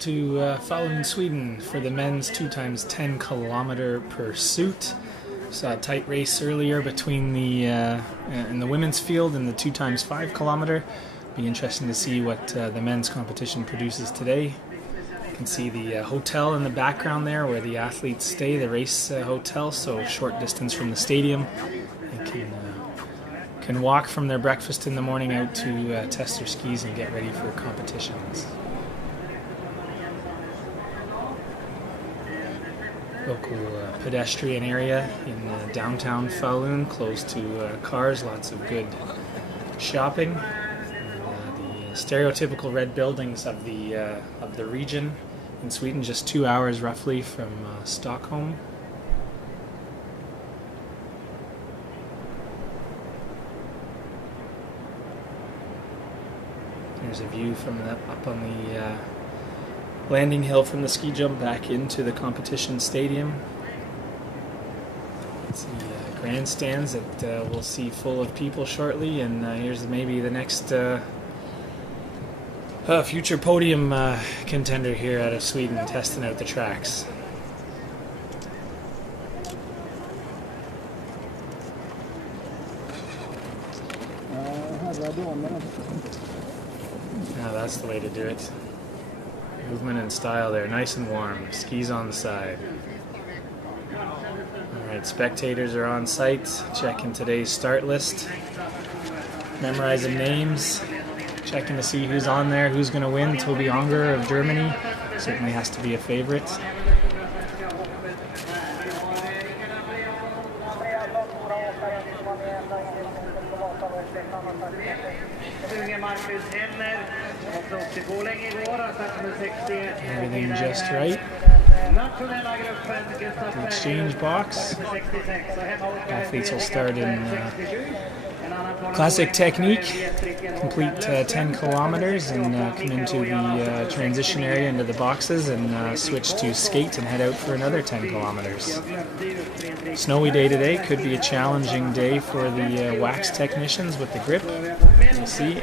to Falun, Sweden for the men's 2x10 kilometer pursuit. Saw a tight race earlier between the in the women's field and the 2x5 kilometer. Be interesting to see what the men's competition produces today. You can see the hotel in the background there where the athletes stay, the race hotel, so short distance from the stadium. They can walk from their breakfast in the morning out to test their skis and get ready for competitions. Local pedestrian area in downtown Falun, close to cars, lots of good shopping. The stereotypical red buildings of the region in Sweden, just 2 hours roughly from Stockholm. There's a view from up on the landing hill from the ski jump back into the competition stadium. It's the grandstands that we'll see full of people shortly, and here's maybe the next future podium contender here out of Sweden testing out the tracks. Now that's the way to do it. Movement and style there, nice and warm. Skis on the side. Alright, spectators are on site, checking today's start list. Memorizing names, checking to see who's on there, who's going to win. Toby Unger of Germany certainly has to be a favorite. Everything just right. The exchange box. Athletes will start in classic technique, complete 10 kilometers, and come into the transition area into the boxes and switch to skate and head out for another 10 kilometers. Snowy day today, could be a challenging day for the wax technicians with the grip. We'll see.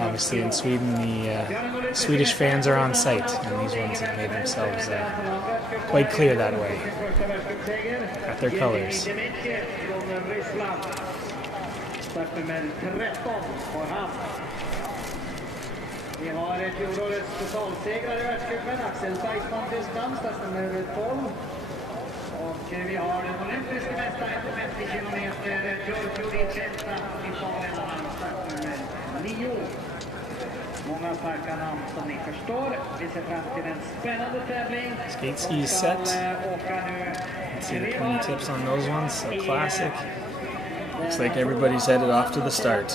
Obviously in Sweden, the Swedish fans are on site, and these ones have made themselves quite clear that way. Got their colors. Och vi har den olympiska mästaren på 50 kilometer, i Falun, han startnummer 9. Många starka namn som ni förstår. Vi ser fram till en spännande tävling. Skate skis set. Let's see the pointy tips on those ones. So classic. Looks like everybody's headed off to the start.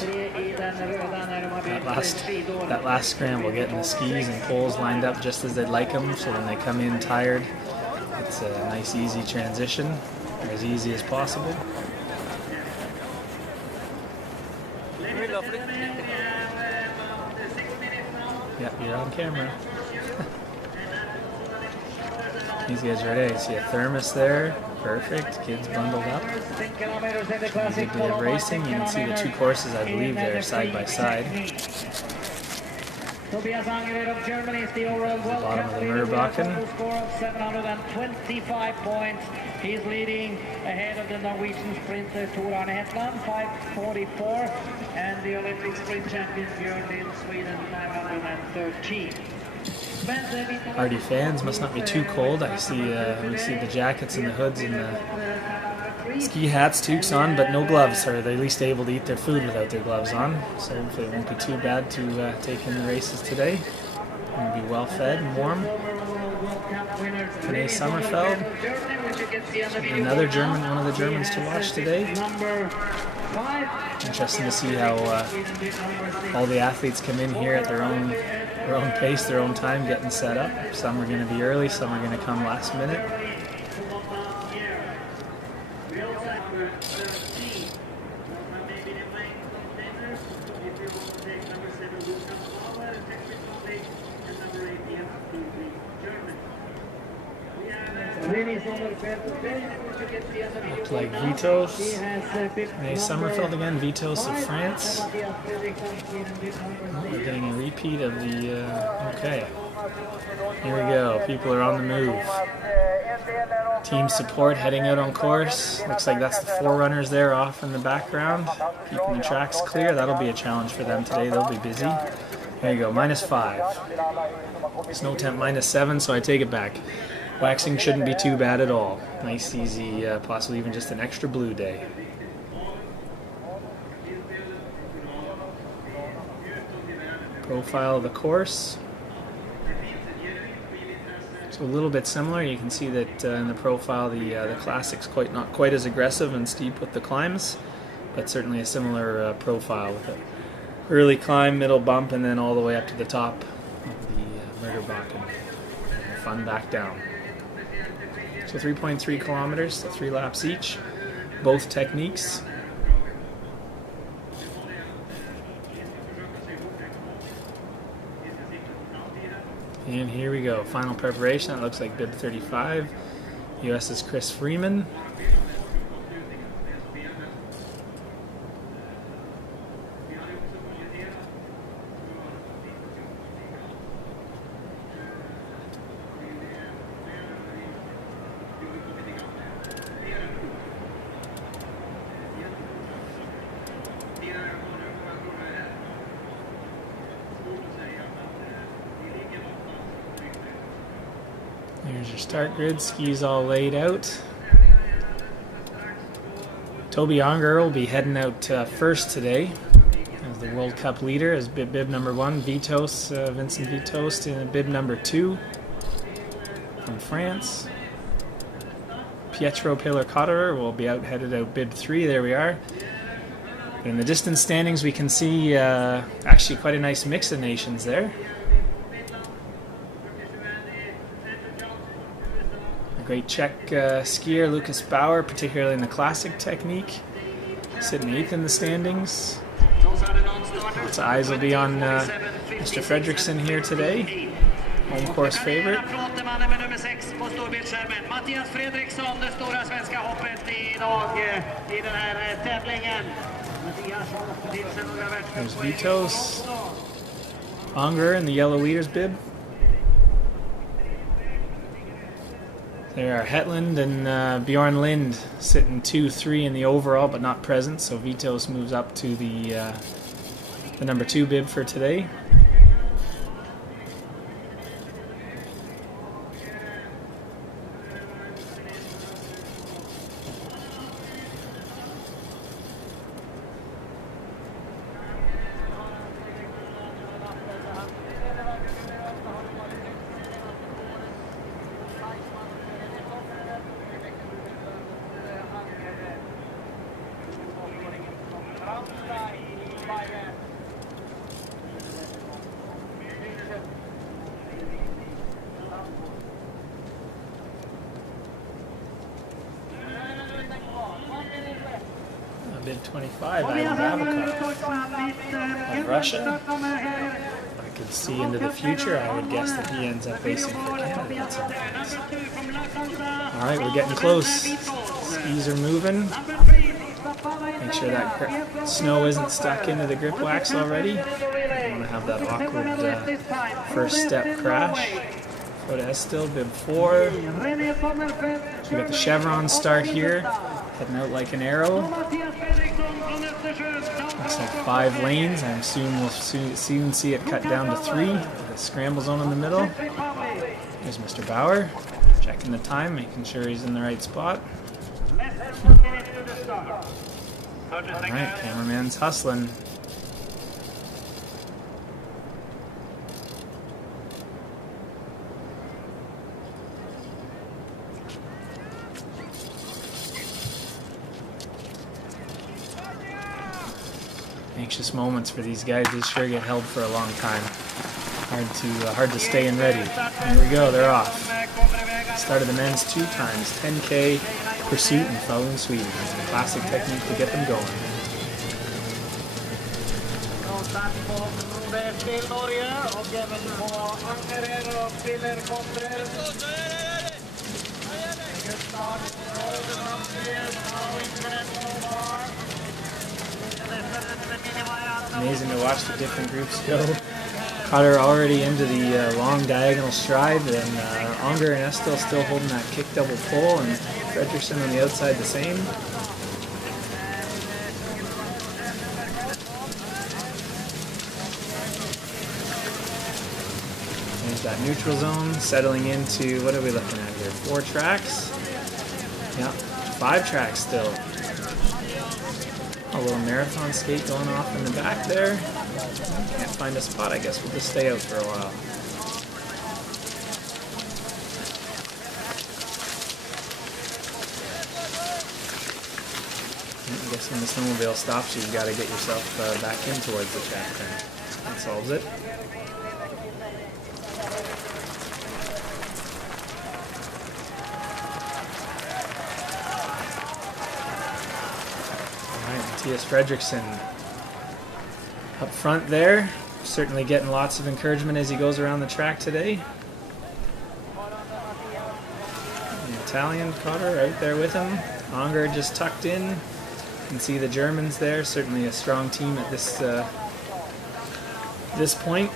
That last scramble, getting the skis and poles lined up just as they'd like them, so when they come in tired, it's a nice easy transition, or as easy as possible. Yep, you're on camera. These guys are ready. I see a thermos there. Perfect. Kids bundled up. Easy bit of racing. You can see the two courses, I believe, they're side by side. Tobias Angered of Germany is the overall world Bottom of the Murbakken. Score of 725 points. He's leading ahead of the Norwegian sprinter Tor Arne Hetland, 5:44, and the Olympic sprint champion Björn Lind, Sweden, 513. Hardy fans must not be too cold. I see we see the jackets and the hoods and the ski hats, toques on, but no gloves, or they're at least able to eat their food without their gloves on. So hopefully it won't be too bad to take in the races today. Going to be well fed and warm. Renee Sommerfeld, another German, one of the Germans to watch today. Interesting to see how all the athletes come in here at their own pace, their own time, getting set up. Some are going to be early, some are going to come last minute. Looked like Vitos. Hey, Sommerfeld again, Vitos of France. Oh, we're getting a repeat of the, okay. Here we go, people are on the move. Team support heading out on course. Looks like that's the forerunners there off in the background. Keeping the tracks clear, that'll be a challenge for them today, they'll be busy. There you go, -5. Snow temp -7, so I take it back. Waxing shouldn't be too bad at all. Nice, easy, possibly even just an extra blue day. Profile of the course. So a little bit similar. You can see that in the profile the Classic's not quite as aggressive and steep with the climbs, but certainly a similar profile with an early climb, middle bump, and then all the way up to the top of the Murderbakken. Fun back down. So 3.3 kilometers, so 3 laps each, both techniques. And here we go, final preparation. That looks like bib 35. US's Chris Freeman. Here's your start grid, skis all laid out. Toby Unger will be heading out first today as the World Cup leader as bib number 1, Vitos, Vincent Vitos, in bib number 2 from France. Pietro Pillar-Cotterer will be headed out bib 3, there we are. In the distance standings we can see actually quite a nice mix of nations there. Great Czech skier Lucas Bauer, particularly in the classic technique, sitting 8th in the standings. Lots of eyes will be on Mr. Fredriksson here today, home course favorite. There's Vitos, Unger in the yellow leaders bib. There are Hetland and Bjorn Lind sitting 2-3 in the overall, but not present. So Vitos moves up to the number 2 bib for today. Bib 25, Ivan Babakov of Russia. If I could see into the future, I would guess that he ends up racing for Canada at some point. Alright, we're getting close. Skis are moving. Make sure that snow isn't stuck into the grip wax already. Don't want to have that awkward first step crash. Go to Estill, bib 4. So we got the chevron start here, heading out like an arrow. Looks like 5 lanes. I assume we'll soon see it cut down to 3. The scramble zone in the middle. There's Mr. Bauer, checking the time, making sure he's in the right spot. Alright, cameraman's hustling. Anxious moments for these guys. They sure get held for a long time. Hard to stay and ready. Here we go, they're off. Start of the men's 2 times 10K pursuit in Falun, Sweden. Classic technique to get them going. Amazing to watch the different groups go. Cotter already into the long diagonal stride, and Unger and Estel still holding that kick double pull, and Fredrickson on the outside the same. There's that neutral zone, settling into, what are we looking at here? 4 tracks? Yeah, 5 tracks still. A little marathon skate going off in the back there. Can't find a spot, I guess we'll just stay out for a while. I guess when the snowmobile stops, you've got to get yourself back in towards the track then. That solves it. Matthias Fredrickson up front there, certainly getting lots of encouragement as he goes around the track today. The Italian Cotter right there with him. Unger just tucked in. You can see the Germans there, certainly a strong team at this point.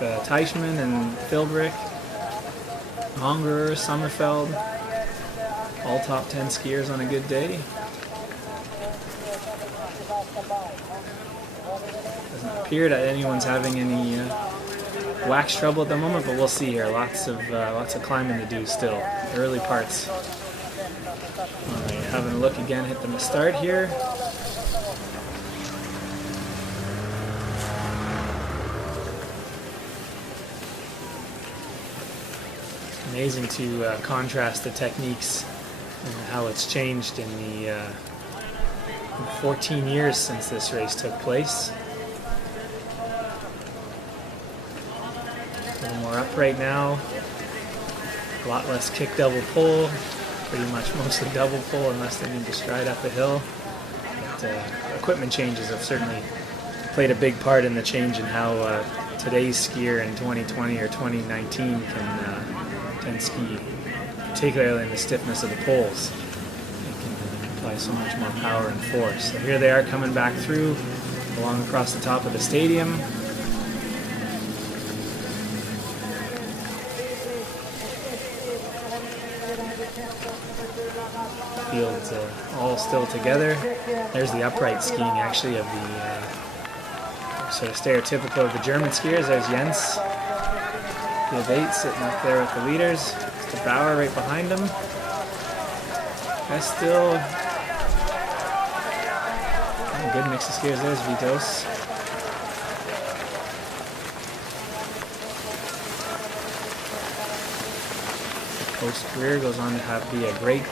With Teichmann and Philbrick, Unger, Sommerfeld, all top 10 skiers on a good day. Doesn't appear that anyone's having any wax trouble at the moment, but we'll see here. Lots of climbing to do still. Early parts. All right, having a look again. Hit them to start here. Amazing to contrast the techniques and how it's changed in the 14 years since this race took place. A little more upright now. A lot less kick double pull. Pretty much mostly double pull unless they need to stride up the hill. But equipment changes have certainly played a big part in the change in how today's skier in 2020 or 2019 can ski, particularly in the stiffness of the poles. Apply so much more power and force. So here they are coming back through along across the top of the stadium. Fields all still together. There's the upright skiing actually of the sort of stereotypical of the German skiers. There's Jens the 8 sitting up there with the leaders. Mr. Bauer right behind him. Estel. Good mix of skiers. There's Vitos. Post-career goes on to be a great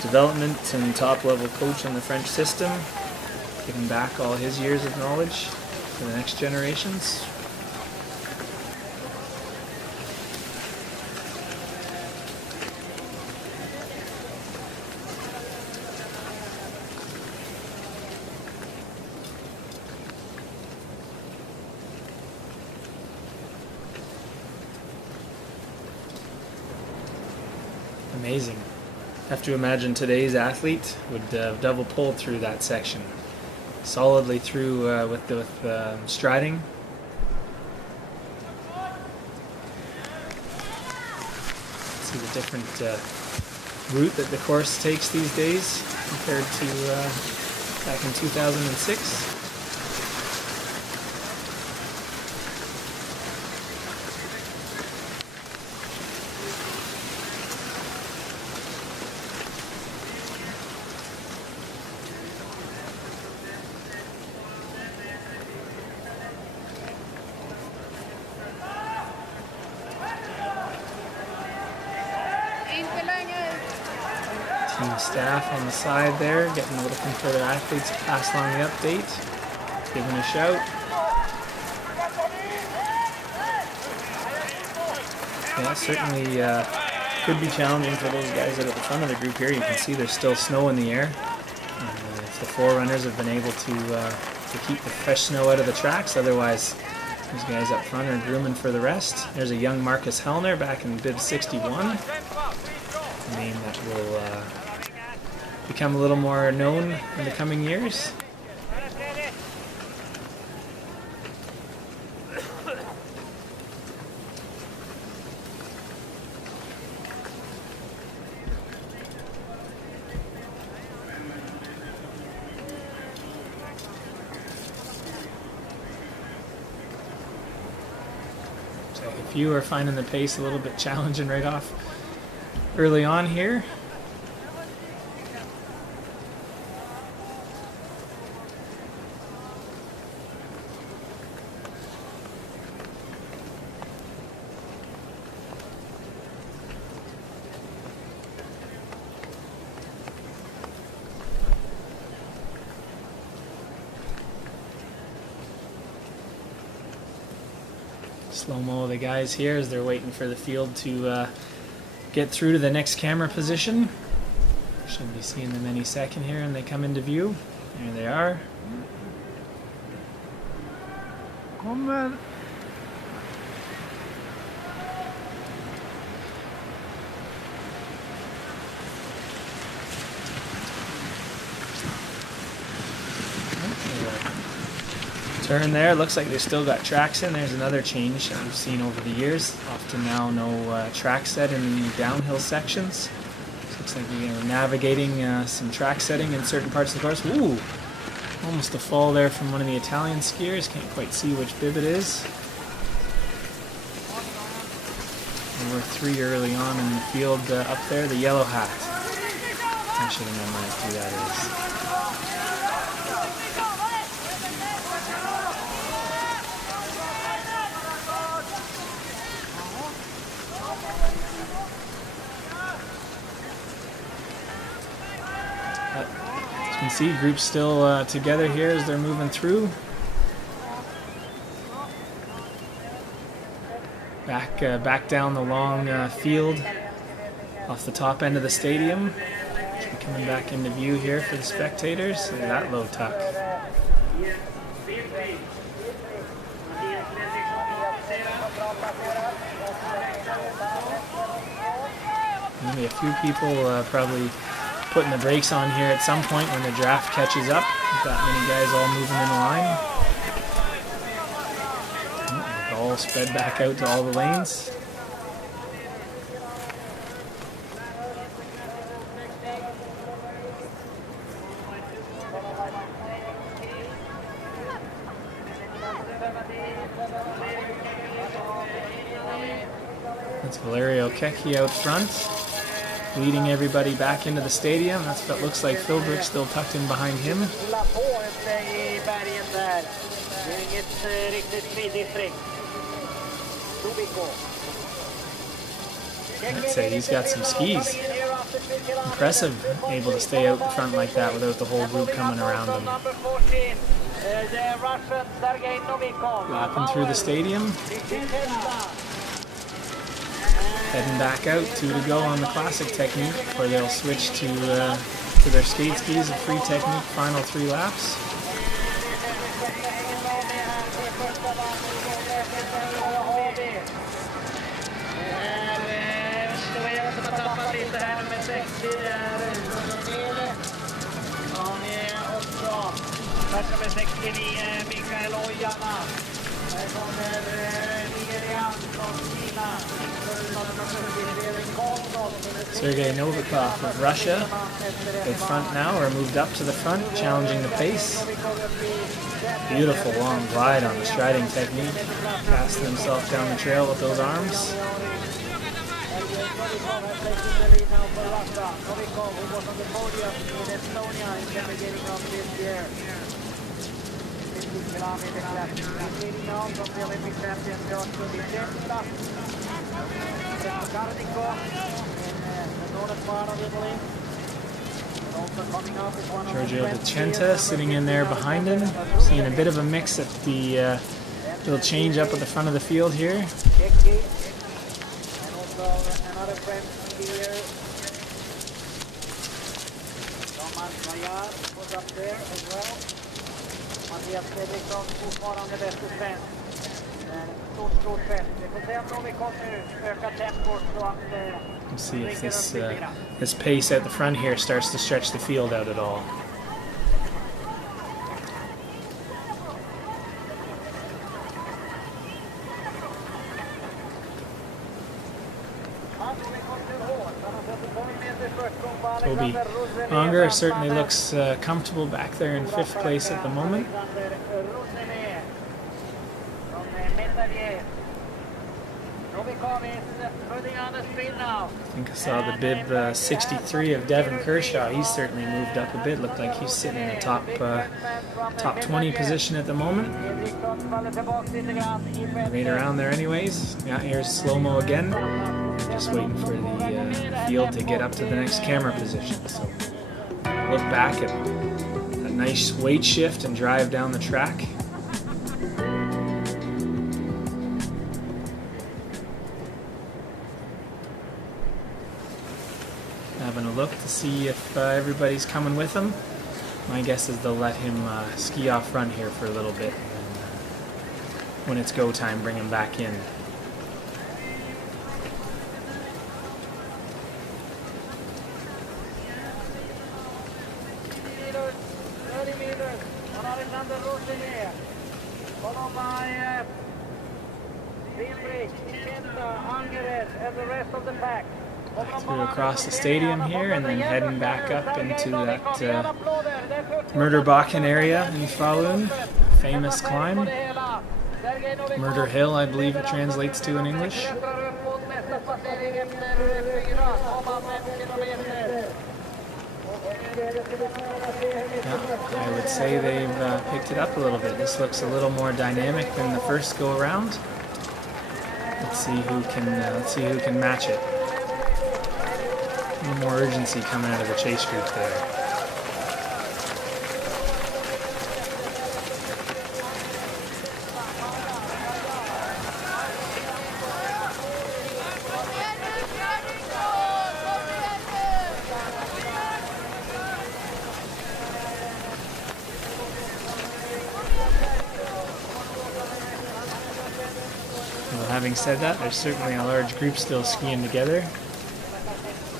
development and top-level coach in the French system, giving back all his years of knowledge to the next generations. Amazing. Have to imagine today's athlete would double pull through that section, solidly through with striding. See the different route that the course takes these days compared to back in 2006. Team staff on the side there, getting looking for their athletes to pass along the update, giving a shout. Yeah, certainly could be challenging for those guys that are at the front of the group here. You can see there's still snow in the air. If the forerunners have been able to keep the fresh snow out of the tracks, otherwise These guys up front are grooming for the rest. There's a young Marcus Hellner back in bib 61. A name that will become a little more known in the coming years. A few are finding the pace a little bit challenging right off early on here. Slow-mo of the guys here as they're waiting for the field to get through to the next camera position. Should be seeing them any second here and they come into view. There they are. Kommer. Turn there. Looks like they still got tracks in. There's another change that we've seen over the years. Often now no track set in the downhill sections. Looks like we're navigating some track setting in certain parts of the course. Ooh! Almost a fall there from one of the Italian skiers. Can't quite see which bib it is. Number 3 early on in the field up there, the yellow hat. I should have memorized who that is. You can see groups still together here as they're moving through. Back down the long field off the top end of the stadium. Coming back into view here for the spectators. Look at that low tuck. Maybe a few people probably putting the brakes on here at some point when the draft catches up. With that many guys all moving in line. Oh, all spread back out to all the lanes. That's Valerio Kecki out front, leading everybody back into the stadium. That's what looks like Philbrick still tucked in behind him. I'd say he's got some skis. Impressive, able to stay out in front like that without the whole group coming around him. Lapping through the stadium. Heading back out, 2 to go on the classic technique before they'll switch to their skate skis, a free technique, final 3 laps. Sergei Novikov of Russia, in front now, or moved up to the front, challenging the pace. Beautiful long glide on the striding technique, casting himself down the trail with those arms. Giorgio Vicenta sitting in there behind him, seeing a bit of a mix at the little change up at the front of the field here. Stort fält. Vi får se om vi kommer öka tempot så att We'll see if this pace at the front here starts to stretch the field out at all. Toby Unger certainly looks comfortable back there in 5th place at the moment. I think I saw the bib 63 of Devin Kershaw. He's certainly moved up a bit. Looked like he's sitting in a top 20 position at the moment. Right around there anyways. Yeah, here's slow-mo again. Just waiting for the field to get up to the next camera position. So look back at a nice weight shift and drive down the track. Having a look to see if everybody's coming with him. My guess is they'll let him ski off front here for a little bit, and when it's go time, bring him back in. Through across the stadium here, and then heading back up into that Murderbakken area in Falun, famous climb. Murder Hill, I believe it translates to in English. Yeah, I would say they've picked it up a little bit. This looks a little more dynamic than the first go around. Let's see who can match it. A little more urgency coming out of the chase group there. Well, having said that, there's certainly a large group still skiing together.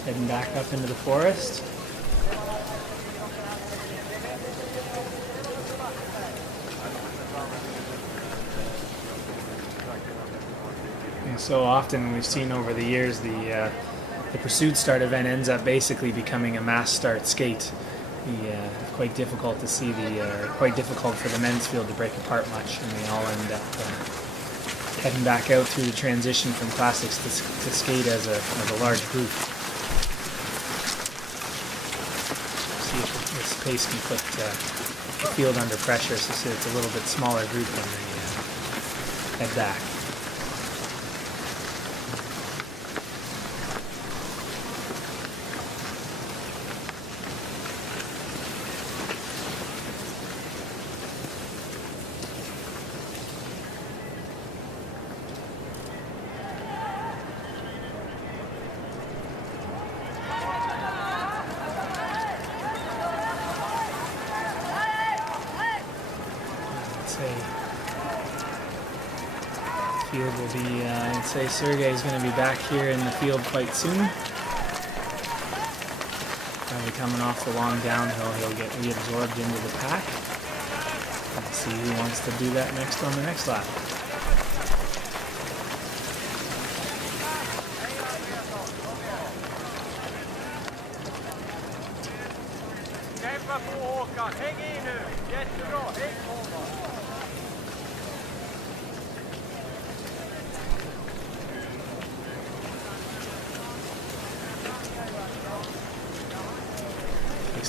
Heading back up into the forest. And so often we've seen over the years the pursuit start event ends up basically becoming a mass start skate. Quite difficult to see quite difficult for the men's field to break apart much, and they all end up heading back out through the transition from classics to skate as a large group. This pace can put the field under pressure, so it's a little bit smaller group when they head back. Field will be, I'd say Sergey's going to be back here in the field quite soon. Probably coming off the long downhill, he'll get reabsorbed into the pack. Let's see who wants to do that next on the next lap.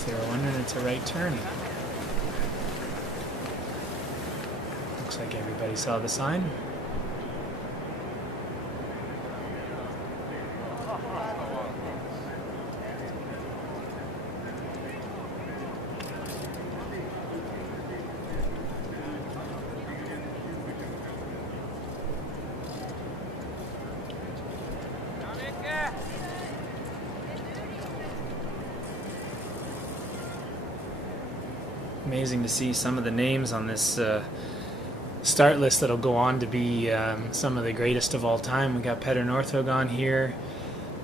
They were wondering it's a right turn. Looks like everybody saw the sign. Amazing to see some of the names on this start list that'll go on to be some of the greatest of all time. We got Petter Northug on here,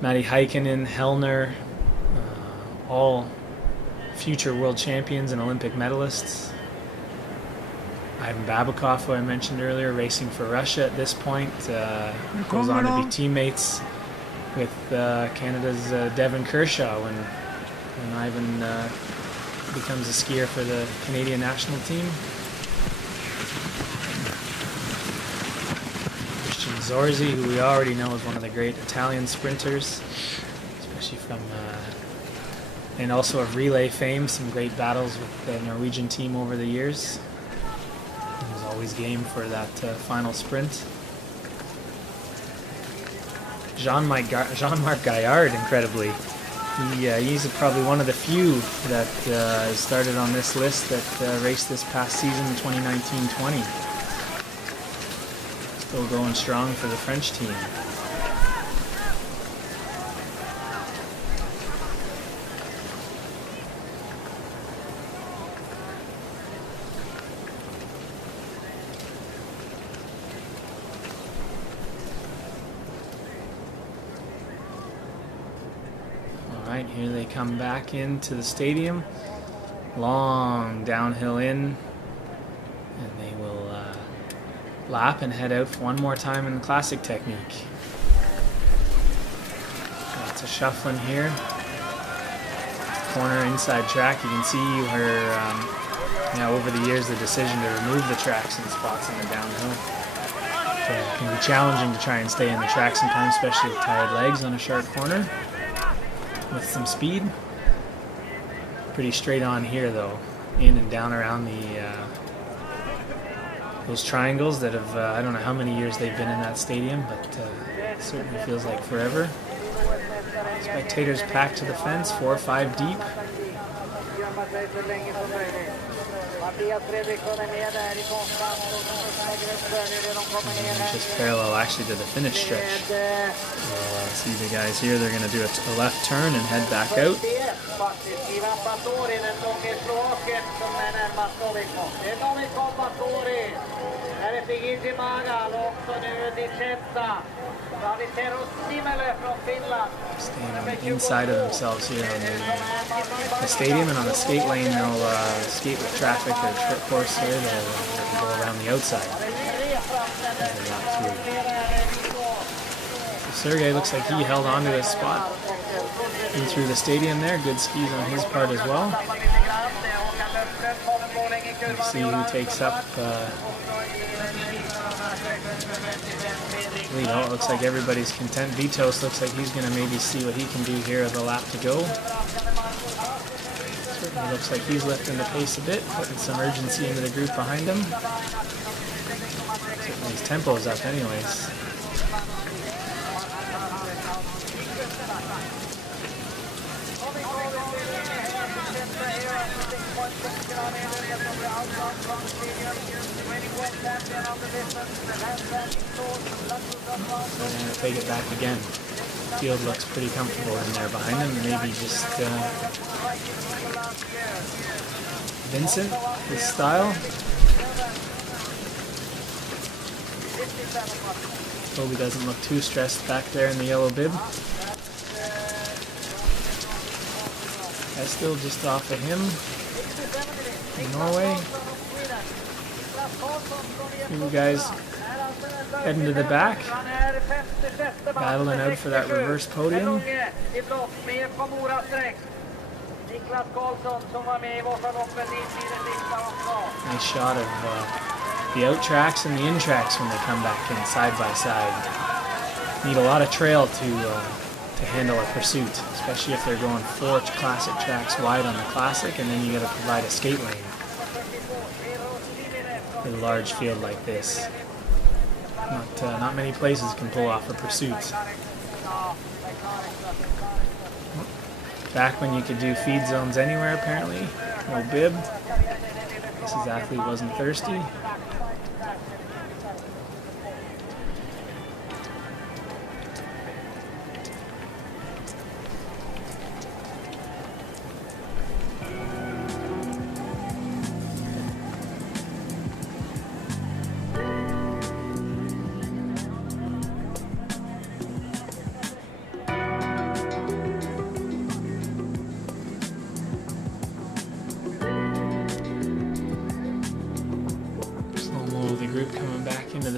Matti Heikkinen, Hellner, all future world champions and Olympic medalists. Ivan Babakov, who I mentioned earlier, racing for Russia at this point, goes on to be teammates with Canada's Devon Kershaw when Ivan becomes a skier for the Canadian national team. Christian Zorzi, who we already know is one of the great Italian sprinters, especially from and also of relay fame, some great battles with the Norwegian team over the years. He was always game for that final sprint. Jean-Marc Gaillard, incredibly. He's probably one of the few that started on this list that raced this past season, 2019-20. Still going strong for the French team. Alright, here they come back into the stadium. Long downhill in. And they will lap and head out one more time in the classic technique. Lots of shuffling here. Corner inside track. You can see her, over the years, the decision to remove the tracks and spots in the downhill. So it can be challenging to try and stay in the track sometimes, especially with tired legs on a sharp corner. With some speed. Pretty straight on here though, in and down around those triangles that have, I don't know how many years they've been in that stadium, but it certainly feels like forever. Spectators packed to the fence, 4 or 5 deep. Just parallel actually to the finish stretch. See the guys here, they're going to do a left turn and head back out. Staying on the inside of themselves here on the stadium, and on the skate lane they'll skate with traffic or course here, they'll go around the outside. So Sergey looks like he held on to his spot in through the stadium there. Good skis on his part as well. Let's see who takes up lead. Oh, it looks like everybody's content. Vitos looks like he's going to maybe see what he can do here with a lap to go. Certainly looks like he's lifting the pace a bit, putting some urgency into the group behind him. Certainly his tempo is up anyways. So they're going to take it back again. Field looks pretty comfortable in there behind him. Maybe just Vincent, his style. Toby doesn't look too stressed back there in the yellow bib. That's still just off of him in Norway. You guys heading to the back, battling out for that reverse podium. Nice shot of the out tracks and the in tracks when they come back in side by side. Need a lot of trail to handle a pursuit, especially if they're going 4 classic tracks wide on the classic, and then you got to provide a skate lane in a large field like this. Not many places can pull off a pursuit. Back when you could do feed zones anywhere, apparently. No bib. This athlete wasn't thirsty.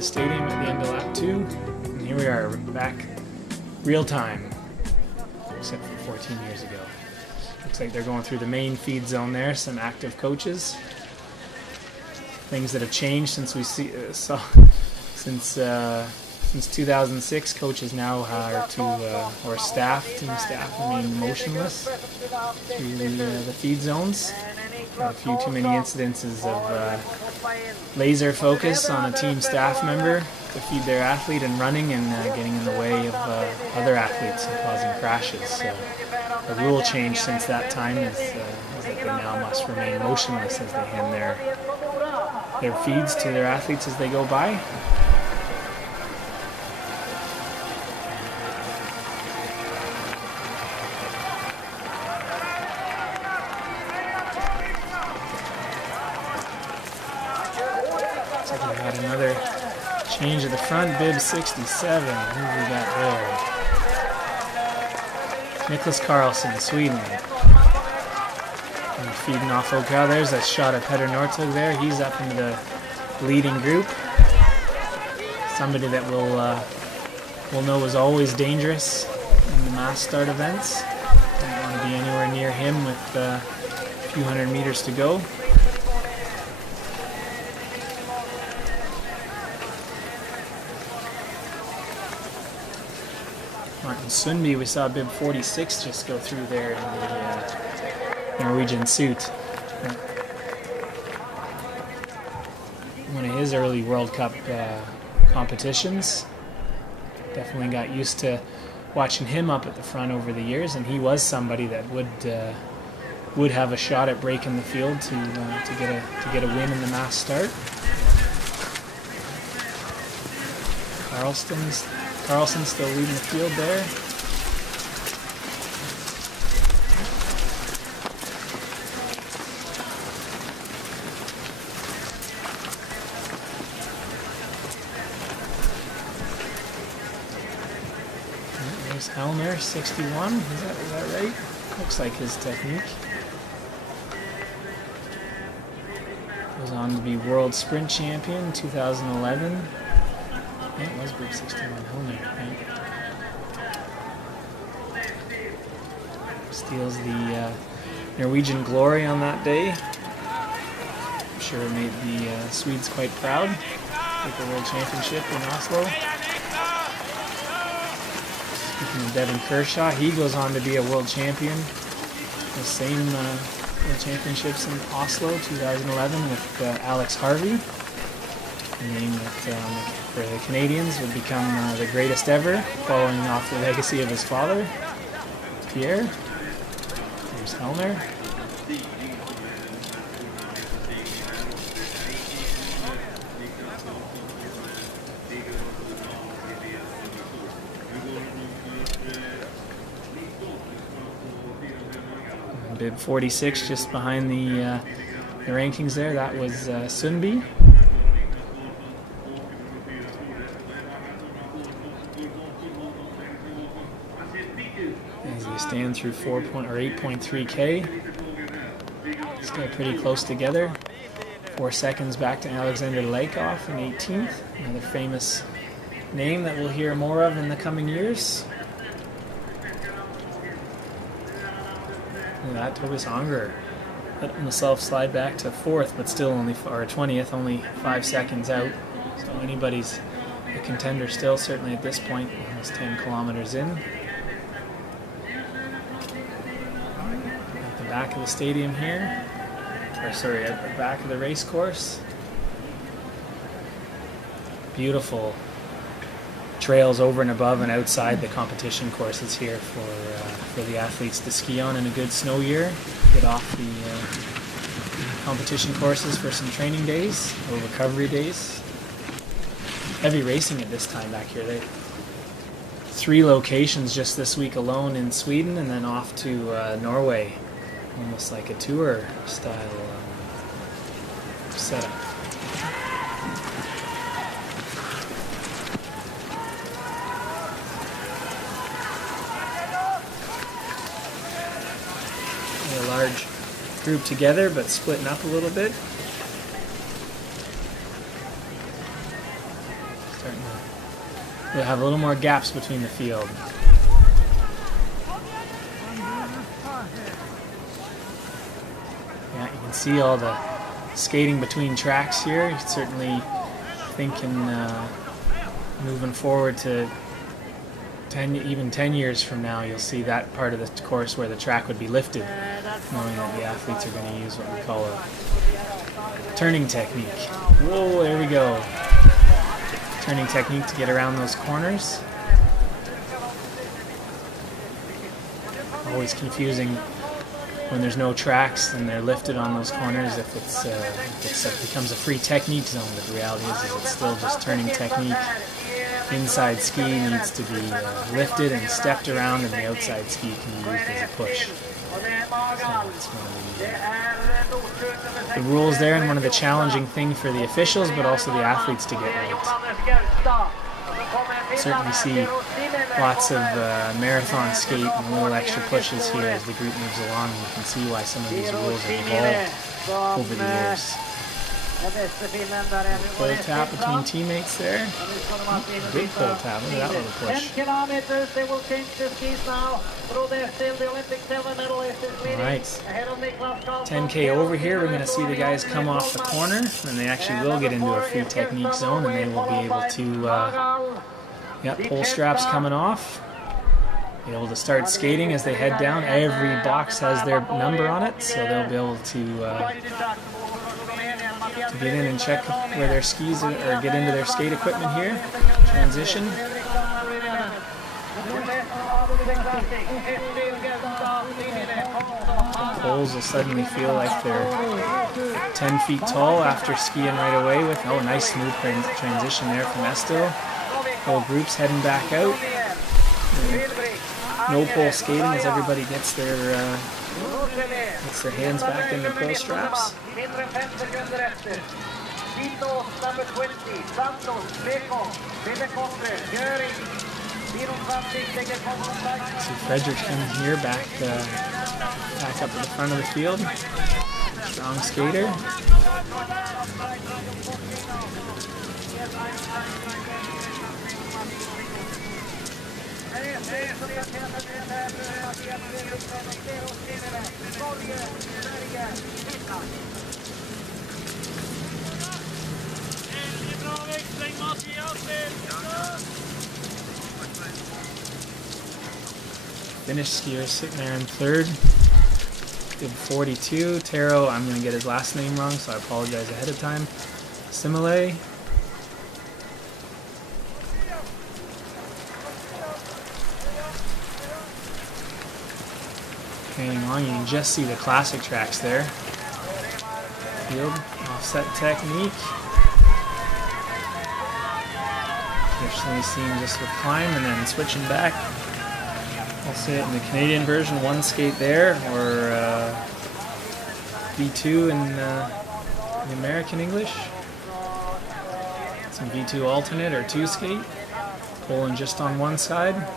the stadium at the end of lap 2. And here we are, back real time, except for 14 years ago. Looks like they're going through the main feed zone there, some active coaches. Things that have changed since we saw since 2006, coaches now are or team staff remain motionless through the feed zones. A few too many incidences of laser focus on a team staff member to feed their athlete and running and getting in the way of other athletes and causing crashes. So a rule change since that time is that they now must remain motionless as they hand their feeds to their athletes as they go by. So we got another change at the front, bib 67. Who we got there? Nicholas Carlson, Sweden. And feeding off Ocal. There's a shot of Petter Northug there. He's up into the leading group. Somebody that we'll know is always dangerous in the mass start events. Don't want to be anywhere near him with a few hundred meters to go. Martin Sundby, we saw bib 46 just go through there in the Norwegian suit. One of his early World Cup competitions. Definitely got used to watching him up at the front over the years, and he was somebody that would have a shot at breaking the field to get a win in the mass start. Carlson still leading the field there. There's Helmer, 61. Is that right? Looks like his technique. Goes on to be world sprint champion 2011. Yeah, it was bib 61, Helmer, right? Steals the Norwegian glory on that day. I'm sure it made the Swedes quite proud with the World Championship in Oslo. Speaking of Devin Kershaw, he goes on to be a world champion. The same World Championships in Oslo 2011 with Alex Harvey. A name that for the Canadians would become the greatest ever, following off the legacy of his father, Pierre. There's Helmer. Bib 46 just behind the rankings there. That was Sundby. As they stand through 8.3K. Still pretty close together. 4 seconds back to Alexander Lakoff in 18th. Another famous name that we'll hear more of in the coming years. Look at that, Tobias Unger letting himself slide back to 4th, but still only, or 20th, only 5 seconds out. So anybody's a contender still, certainly at this point, almost 10 kilometers in. At the back of the stadium here, or sorry, at the back of the race course. Beautiful trails over and above and outside the competition courses here for the athletes to ski on in a good snow year. Get off the competition courses for some training days or recovery days. Heavy racing at this time back here. They 3 locations just this week alone in Sweden, and then off to Norway, almost like a tour style setup. A large group together, but splitting up a little bit. We'll have a little more gaps between the field. Yeah, you can see all the skating between tracks here. Certainly thinking moving forward to 10 years from now, you'll see that part of the course where the track would be lifted, knowing that the athletes are going to use what we call a turning technique. Whoa, there we go. Turning technique to get around those corners. Always confusing when there's no tracks and they're lifted on those corners if it becomes a free technique zone, but the reality is it's still just turning technique. Inside ski needs to be lifted and stepped around, and the outside ski can be used as a push. So it's one of the rules there, and one of the challenging things for the officials, but also the athletes to get right. Certainly see lots of marathon skate and little extra pushes here as the group moves along, and you can see why some of these rules have evolved over the years. Pull tap between teammates there. Big pull tap. Look at that little push. 10 kilometers, they will change the skis now. Through there still the Olympic silver medalist is leading. Right. Ahead of Niklas Karlsson. 10K over here, we're going to see the guys come off the corner, and they actually will get into a free technique zone, and they will be able to, pull straps coming off. Be able to start skating as they head down. Every box has their number on it, so they'll be able to get in and check where their skis are, or get into their skate equipment here. Transition. Poles will suddenly feel like they're 10 feet tall after skiing right away with, nice smooth transition there from Esto. Whole group's heading back out. No pole skating as everybody gets their hands back in the pole straps. See Fredrickson here back up at the front of the field. Strong skater. Finnish skier sitting there in third. Did 42. Tero, I'm going to get his last name wrong, so I apologize ahead of time. Simile. Hanging on, you can just see the classic tracks there. Field, offset technique. Traditionally seen just with climb and then switching back. I'll say it in the Canadian version, one skate there, or V2 in the American English. Some V2 alternate or two skate. Pulling just on one side.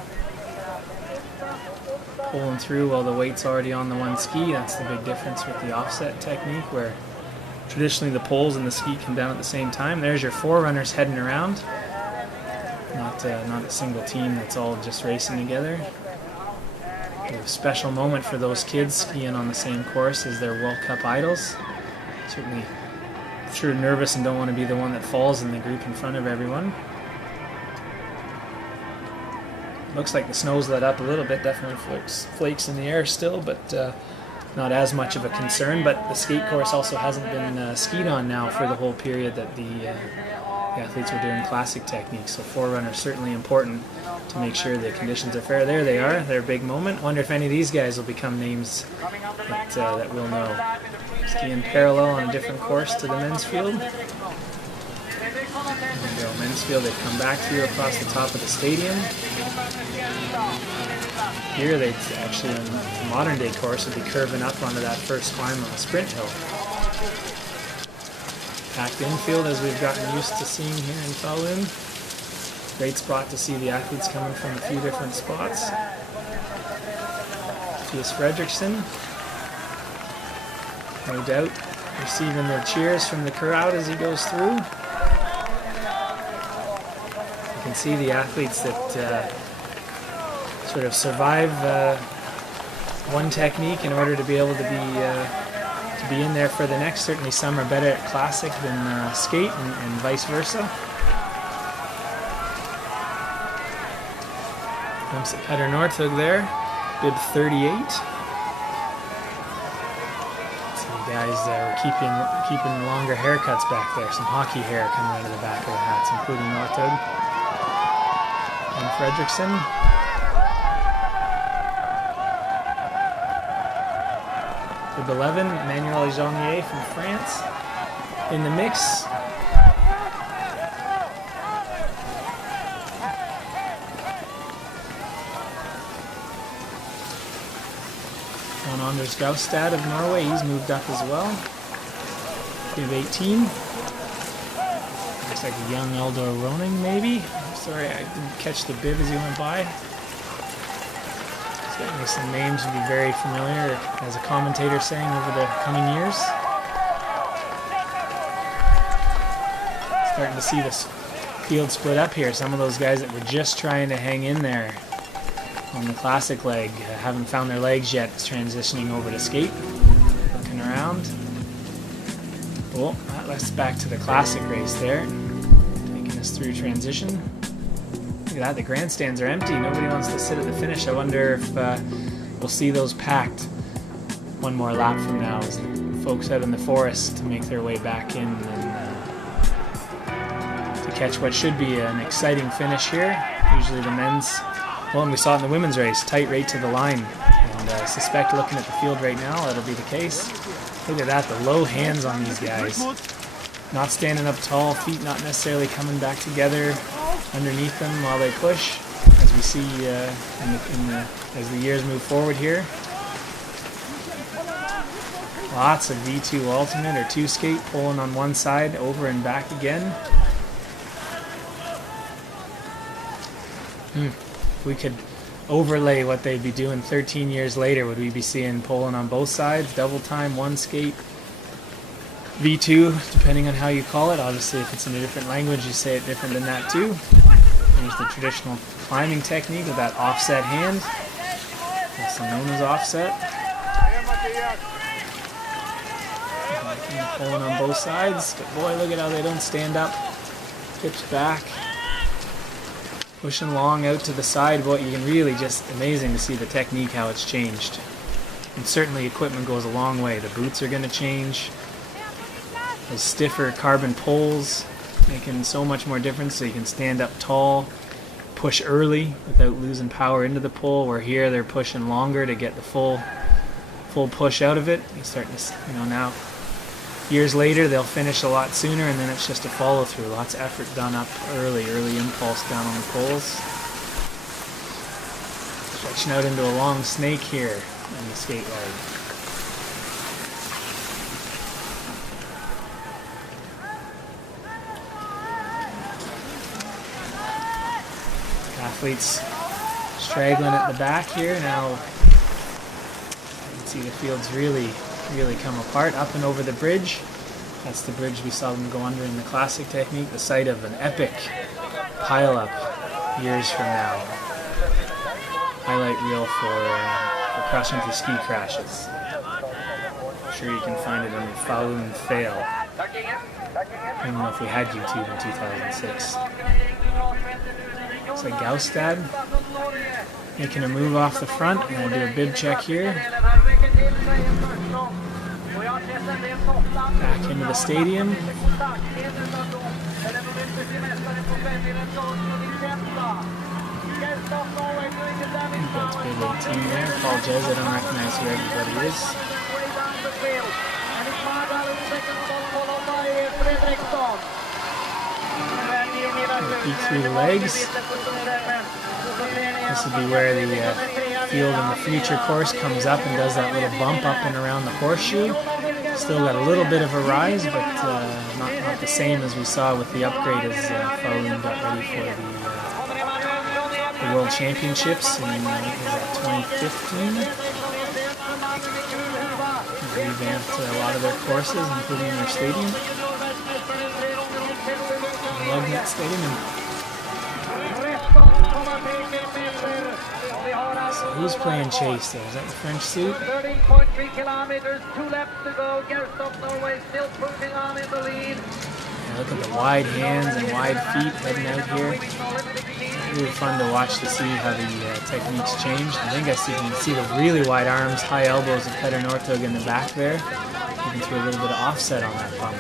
Pulling through while the weight's already on the one ski. That's the big difference with the offset technique, where traditionally the poles and the ski come down at the same time. There's your forerunners heading around. Not a single team that's all just racing together. A special moment for those kids skiing on the same course as their World Cup idols. Certainly sure nervous and don't want to be the one that falls in the group in front of everyone. Looks like the snow's let up a little bit, definitely flakes in the air still, but not as much of a concern. But the skate course also hasn't been skied on now for the whole period that the athletes were doing classic techniques. So forerunner's certainly important to make sure the conditions are fair. There they are, their big moment. Wonder if any of these guys will become names that we'll know. Skiing parallel on a different course to the men's field. There we go, men's field, they come back here across the top of the stadium. Here they actually, on the modern day course, would be curving up onto that first climb on the sprint hill. Packed infield as we've gotten used to seeing here in Falun. Great spot to see the athletes coming from a few different spots. FIS Fredrickson, no doubt receiving the cheers from the crowd as he goes through. You can can see the athletes that sort of survive one technique in order to be able to be in there for the next. Certainly some are better at classic than skate and vice versa. Jumps at Petter Northug there, bib 38. See guys keeping longer haircuts back there, some hockey hair coming out of the back of the hats, including Northug and Fredrickson. Bib 11, Emmanuel Jeannier from France in the mix. Jon Anders Gaustad of Norway, he's moved up as well. Bib 18. Looks like a young Eldor Roning maybe. I'm sorry, I didn't catch the bib as he went by. Certainly some names will be very familiar, as a commentator saying, over the coming years. Starting to see this field split up here. Some of those guys that were just trying to hang in there on the classic leg haven't found their legs yet, transitioning over to skate. Looking around. Oh, that lets us back to the classic race there. Taking us through transition. Look at that, the grandstands are empty. Nobody wants to sit at the finish. I wonder if we'll see those packed one more lap from now as the folks out in the forest to make their way back in and to catch what should be an exciting finish here. Usually the men's, well, and we saw it in the women's race, tight right to the line. And I suspect looking at the field right now, that'll be the case. Look at that, the low hands on these guys. Not standing up tall, feet not necessarily coming back together underneath them while they push, as we see as the years move forward here. Lots of V2 alternate or 2 skate pulling on one side, over and back again. If we could overlay what they'd be doing 13 years later, would we be seeing pulling on both sides, double time, 1 skate, V2, depending on how you call it. Obviously, if it's in a different language, you say it different than that too. There's the traditional climbing technique with that offset hand, also known as offset. Pulling on both sides, but boy, look at how they don't stand up. Tips back, pushing long out to the side. Boy, you can really just, amazing to see the technique, how it's changed. And certainly equipment goes a long way. The boots are going to change. Those stiffer carbon poles making so much more difference, so you can stand up tall, push early without losing power into the pole, where here they're pushing longer to get the full push out of it. You're starting to, now years later they'll finish a lot sooner, and then it's just a follow through. Lots of effort done up early impulse down on the poles. Stretching out into a long snake here on the skate leg. Athletes straggling at the back here. Now you can see the fields really come apart up and over the bridge. That's the bridge we saw them go under in the classic technique, the site of an epic pile-up years from now. Highlight reel for cross-country ski crashes. I'm sure you can find it under Falun fail. I don't know if we had YouTube in 2006. Looks like Gaustad making a move off the front, and we'll do a bib check here. Back into the stadium. That's bib 18 there. Apologize, I don't recognize who everybody is. Peek through the legs. This would be where the field in the future course comes up and does that little bump up and around the horseshoe. Still got a little bit of a rise, but not the same as we saw with the upgrade as Falun got ready for the World Championships in 2015. Revamped a lot of their courses, including their stadium. Lugnet Stadium, and So who's playing chase there? Is that the French suit? 13.3 kilometers, 2 laps to go. Gerstov Norway still pushing on in the lead. Yeah, look at the wide hands and wide feet heading out here. Really fun to watch to see how the techniques change. I think you can see the really wide arms, high elbows of Petter Northug in the back there. You can see a little bit of offset on that bump.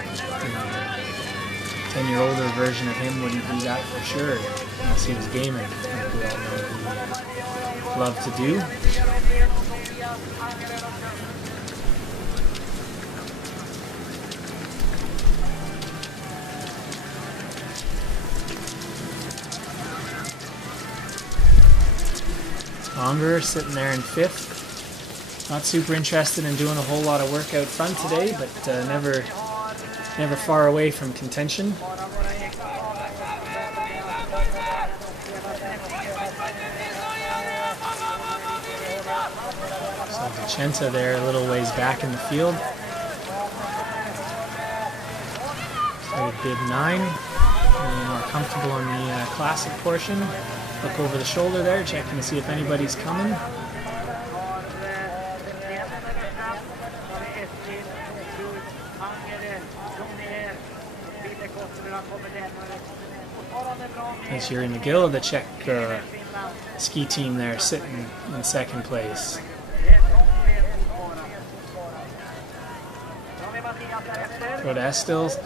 10-year-older version of him wouldn't do that for sure, unless he was gaming, like we all know he loved to do. Longer sitting there in 5th. Not super interested in doing a whole lot of work out front today, but never far away from contention. So Vicenta there a little ways back in the field. Started bib 9. And more comfortable on the classic portion. Look over the shoulder there, checking to see if anybody's coming. As you're in the McGill, the Czech ski team there sitting in 2nd place. Go to Estils.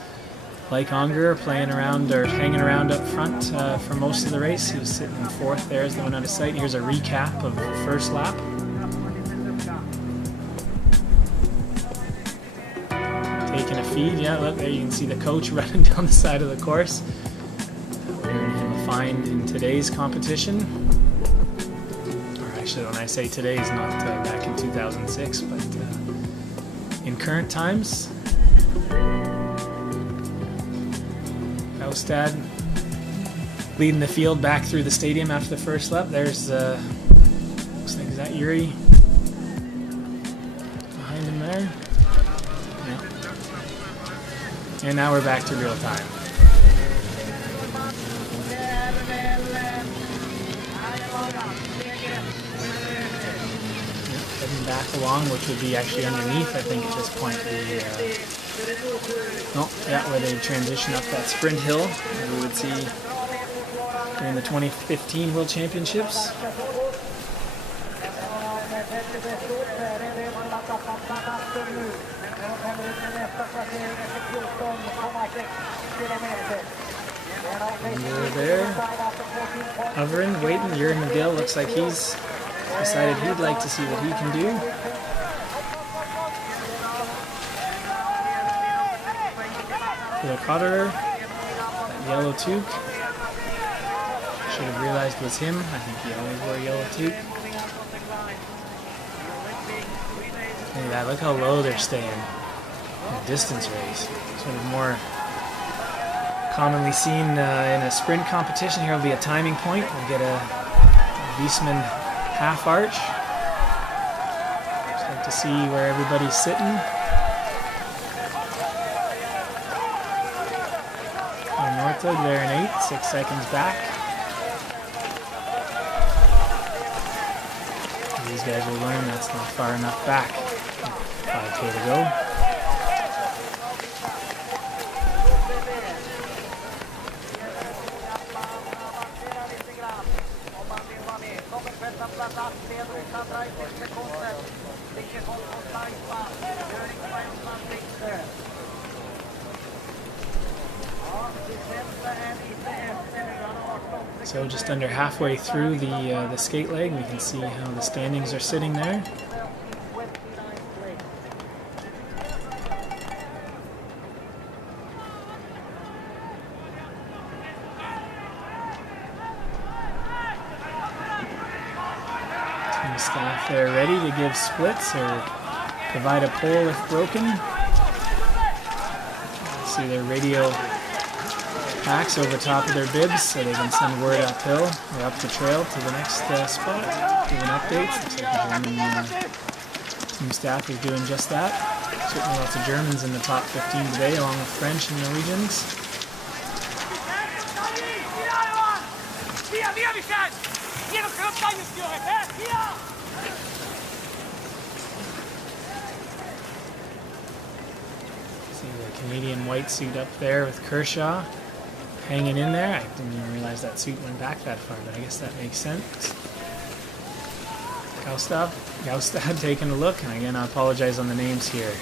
Like Unger playing around or hanging around up front for most of the race. He was sitting in 4th there as they went out of sight. Here's a recap of the first lap. Taking a feed, yeah, look there you can see the coach running down the side of the course. We're giving him a find in today's competition. Or actually, when I say today's, not back in 2006, but in current times. Stad leading the field back through the stadium after the first lap. There's looks like, is that Yuri behind him there? Yeah. And now we're back to real time. Heading back along, which would be actually underneath, I think, at this point. Where they transition up that sprint hill, as we would see during the 2015 World Championships. Under there, hovering, waiting. Yuri McGill looks like he's decided he'd like to see what he can do. The Cotterer, that yellow toque. Should have realized it was him. I think he always wore a yellow toque. Look at that, look how low they're staying in a distance race. Sort of more commonly seen in a sprint competition. Here will be a timing point. We'll get a Wiesmann half arch. Start to see where everybody's sitting. Northug there in 8, 6 seconds back. These guys will learn that's not far enough back. 5K to go. So just under halfway through the skate leg, we can see how the standings are sitting there. Team staff there ready to give splits or provide a pole if broken. See their radio packs over top of their bibs so they can send word uphill or up the trail to the next spot, giving updates. Looks like the German team staff is doing just that. Certainly lots of Germans in the top 15 today, along with French and Norwegians. See the Canadian white suit up there with Kershaw hanging in there. I didn't even realize that suit went back that far, but I guess that makes sense. Gaustad taking a look, and again I apologize on the names here.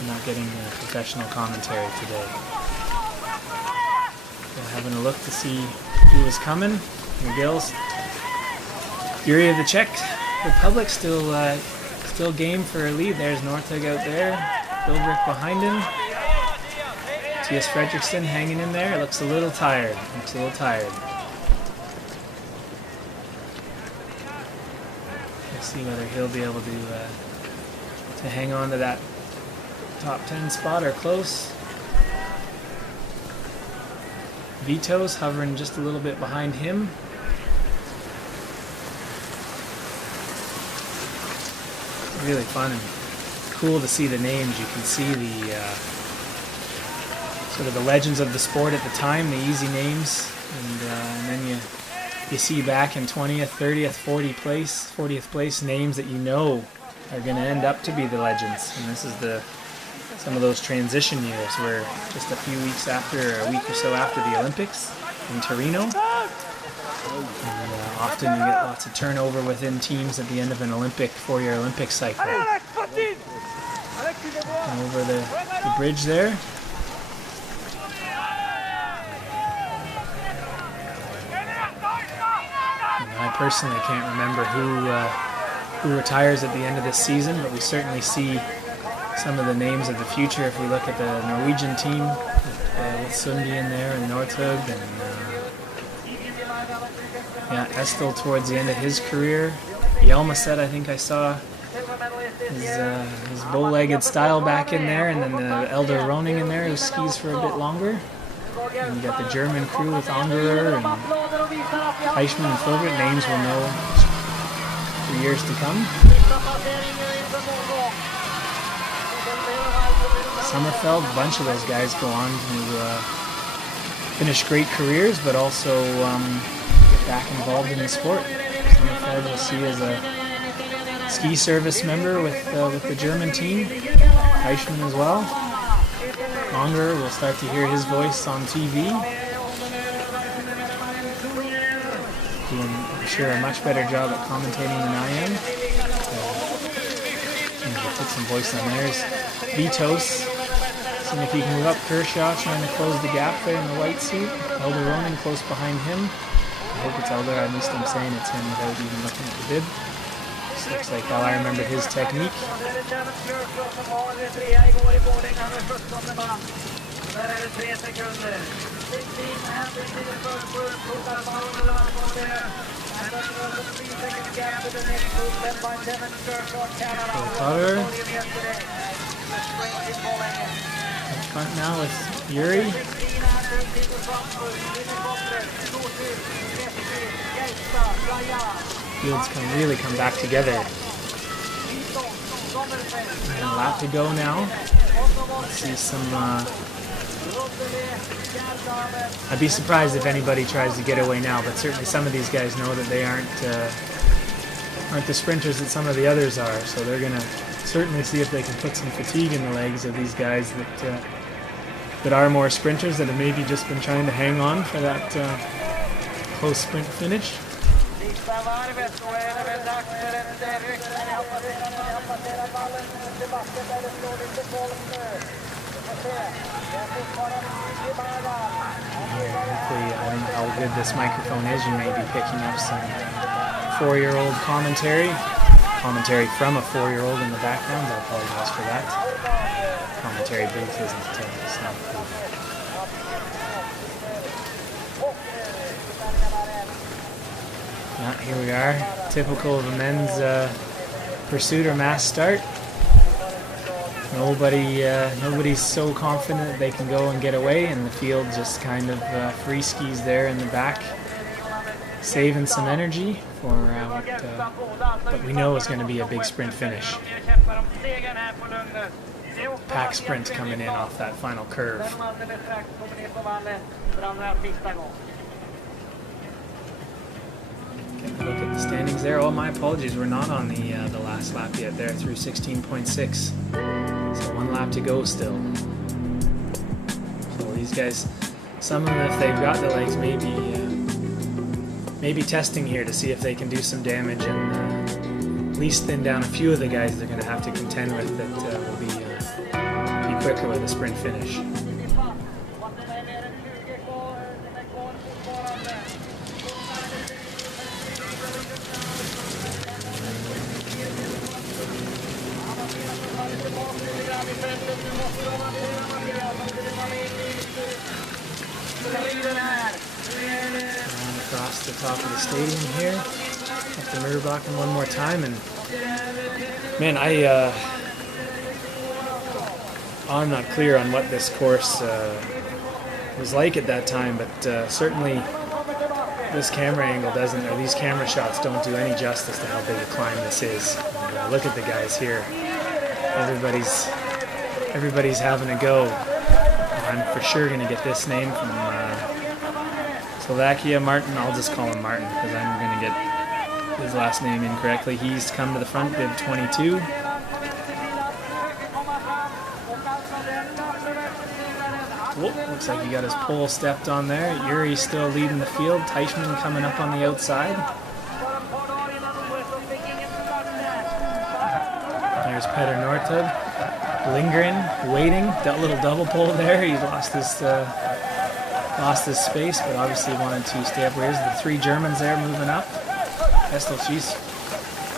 I'm not getting professional commentary today. So having a look to see who was coming. McGill's Yuri of the Czech Republic still game for a lead. There's Northug out there. Bilbrick behind him. T.S. Fredriksson hanging in there. Looks a little tired. Let's see whether he'll be able to hang on to that top 10 spot or close. Vitos hovering just a little bit behind him. Really fun and cool to see the names. You can see the sort of the legends of the sport at the time, the easy names, and then you see back in 20th, 30th, 40th place names that you know are going to end up to be the legends. And this is some of those transition years where just a few weeks after, or a week or so after the Olympics in Torino. And often you get lots of turnover within teams at the end of an four-year Olympic cycle. And over the bridge there. And I personally can't remember who retires at the end of this season, but we certainly see some of the names of the future if we look at the Norwegian team with Sundby in there and Northug and Estel towards the end of his career. Yelmaset, I think I saw his bow-legged style back in there, and then the Elder Roning in there who skis for a bit longer. And you got the German crew with Angerer and Eichmann and Filbert, names we'll know for years to come. Sommerfeld, a bunch of those guys go on to finish great careers, but also get back involved in the sport. Sommerfeld we'll see as a ski service member with the German team. Eichmann as well. Longer, we'll start to hear his voice on TV. Doing, I'm sure, a much better job at commentating than I am. We'll put some voice on theirs. Vitos, seeing if he can move up. Kershaw trying to close the gap there in the white suit. Elder Roning close behind him. I hope it's Elder, at least I'm saying it's him without even looking at the bib. This looks like how I remember his technique. Cutter. Up front now with Yuri. Fields can really come back together. And a lap to go now. Let's see some. I'd be surprised if anybody tries to get away now, but certainly some of these guys know that they aren't the sprinters that some of the others are. So they're gonna certainly see if they can put some fatigue in the legs of these guys that are more sprinters that have maybe just been trying to hang on for that close sprint finish. Hopefully, I don't know how good this microphone is. You may be picking up some 4-year-old commentary from a 4-year-old in the background. I apologize for that. Commentary booth isn't soundproof. Yeah, here we are. Typical of a men's pursuit or mass start. Nobody's so confident that they can go and get away, and the field just kind of free skis there in the back, saving some energy for what we know is going to be a big sprint finish. Pack sprint coming in off that final curve. Getting a look at the standing there. Oh, my apologies. We're not on the last lap yet. There through 16.6. So 1 lap to go still. So these guys, some of them, if they've got the legs, maybe testing here to see if they can do some damage and at least thin down a few of the guys they're going to have to contend with that will be quicker with a sprint finish. Across the top of the stadium here, up the Murderbakken one more time, and man, I'm not clear on what this course was like at that time, but certainly this camera angle doesn't, or these camera shots don't do any justice to how big a climb this is. And, look at the guys here. Everybody's having a go. I'm for sure going to get this name from Slovakia, Martin. I'll just call him Martin because I'm going to get his last name incorrectly. He's come to the front, bib 22. Whoop, looks like he got his pole stepped on there. Yuri's still leading the field. Teichmann coming up on the outside. There's Petter Northug. Lindgren waiting. That little double pole there. He lost his space, but obviously wanted to stay up. Here's the 3 Germans there moving up. Estel, jeez.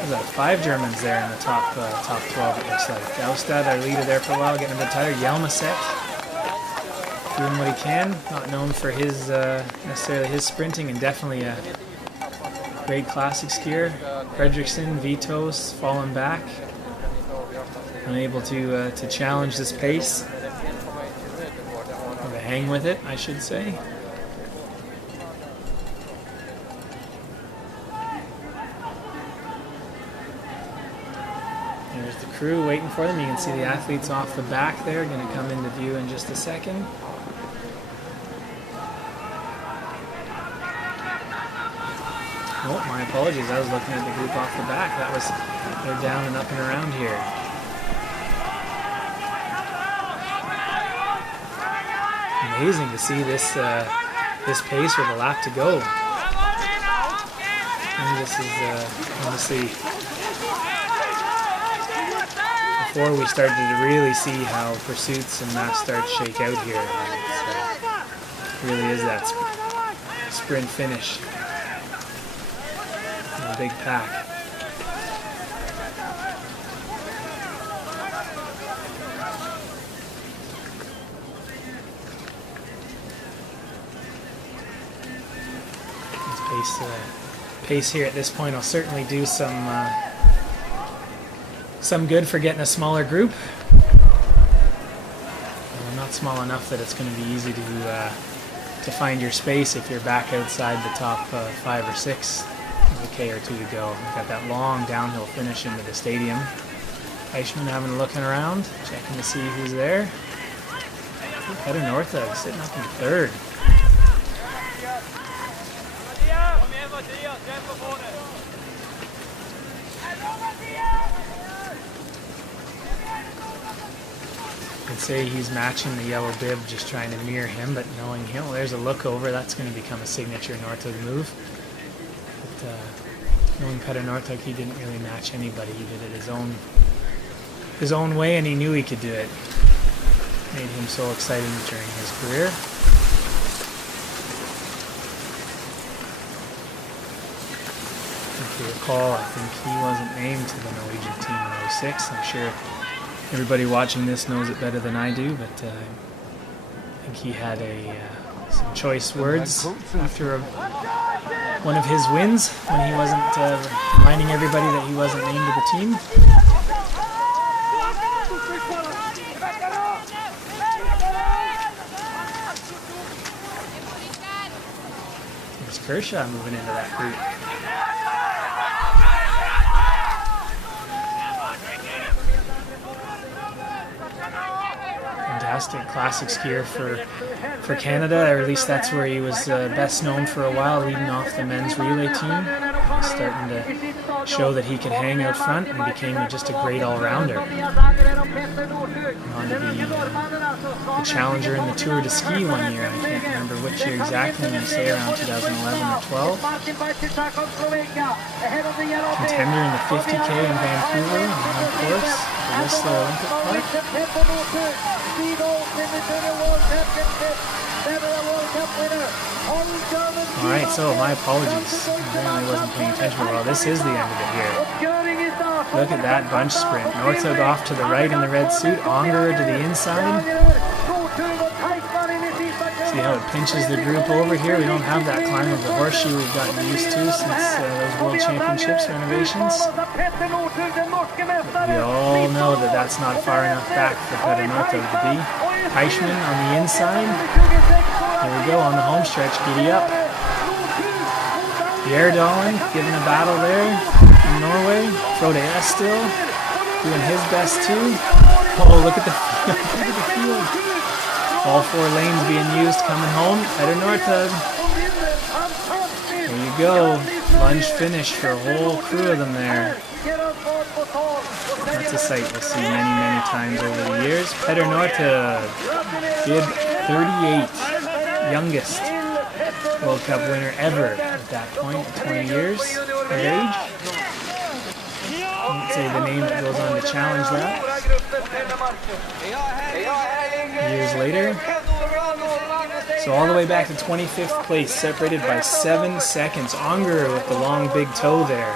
There's 5 Germans there in the top 12, it looks like. Gaustad, our leader there for a while, getting a bit tired. Yelmaset doing what he can. Not known for his necessarily his sprinting, and definitely a great classic skier. Fredriksson, Vitos, falling back. Unable to challenge this pace. Or to hang with it, I should say. There's the crew waiting for them. You can see the athletes off the back there. Going to come into view in just a second. Oh, my apologies. I was looking at the group off the back. They're down and up and around here. Amazing to see this pace with a lap to go. And this is honestly before we started to really see how pursuits and mass starts shake out here. It really is that sprint finish. And a big pack. Pace here at this point will certainly do some good for getting a smaller group. Not small enough that it's going to be easy to find your space if you're back outside the top 5 or 6 with a K or 2 to go. We've got that long downhill finish into the stadium. Eichmann having a looking around, checking to see who's there. Petter Northug sitting up in 3rd. I'd say he's matching the yellow bib, just trying to mirror him, but knowing him, well, there's a look over. That's going to become a signature Northug move. But knowing Petter Northug, he didn't really match anybody. He did it his own way, and he knew he could do it. Made him so exciting during his career. If you recall, I think he wasn't named to the Norwegian team in 06. I'm sure everybody watching this knows it better than I do, but I think he had some choice words after one of his wins when he wasn't reminding everybody that he wasn't named to the team. There's Kershaw moving into that group. Fantastic classic skier for Canada, or at least that's where he was best known for a while, leading off the men's relay team. starting to show that he can hang out front and became just a great all-rounder. On to be the challenger in the Tour de Ski one year. I can't remember which year exactly, I'm going to say around 2011 or 12. Contender in the 50K in Vancouver, and of course, the Whistler Olympic Park. Alright, so my apologies. I really wasn't paying attention well. This is the end of it here. Look at that bunch sprint. Northug off to the right in the red suit. Ongerer to the inside. See how it pinches the group over here? We don't have that climb of the horseshoe we've gotten used to since those World Championships renovations. We all know that that's not far enough back for Petter Northug to be. Teichmann on the inside. There we go, on the home stretch, giddy up. Gjerdalen giving a battle there in Norway. Frode Estil doing his best too. Oh, look at the field. Look at the field. All 4 lanes being used coming home. Petter Northug. There you go. Lunge finish for a whole crew of them there. That's a sight we'll see many, many times over the years. Petter Northug, bib 38. Youngest World Cup winner ever at that point, at 20 years of age. I won't say the name that goes on to challenge that. Years later. So all the way back to 25th place, separated by 7 seconds. Ongerer with the long big toe there.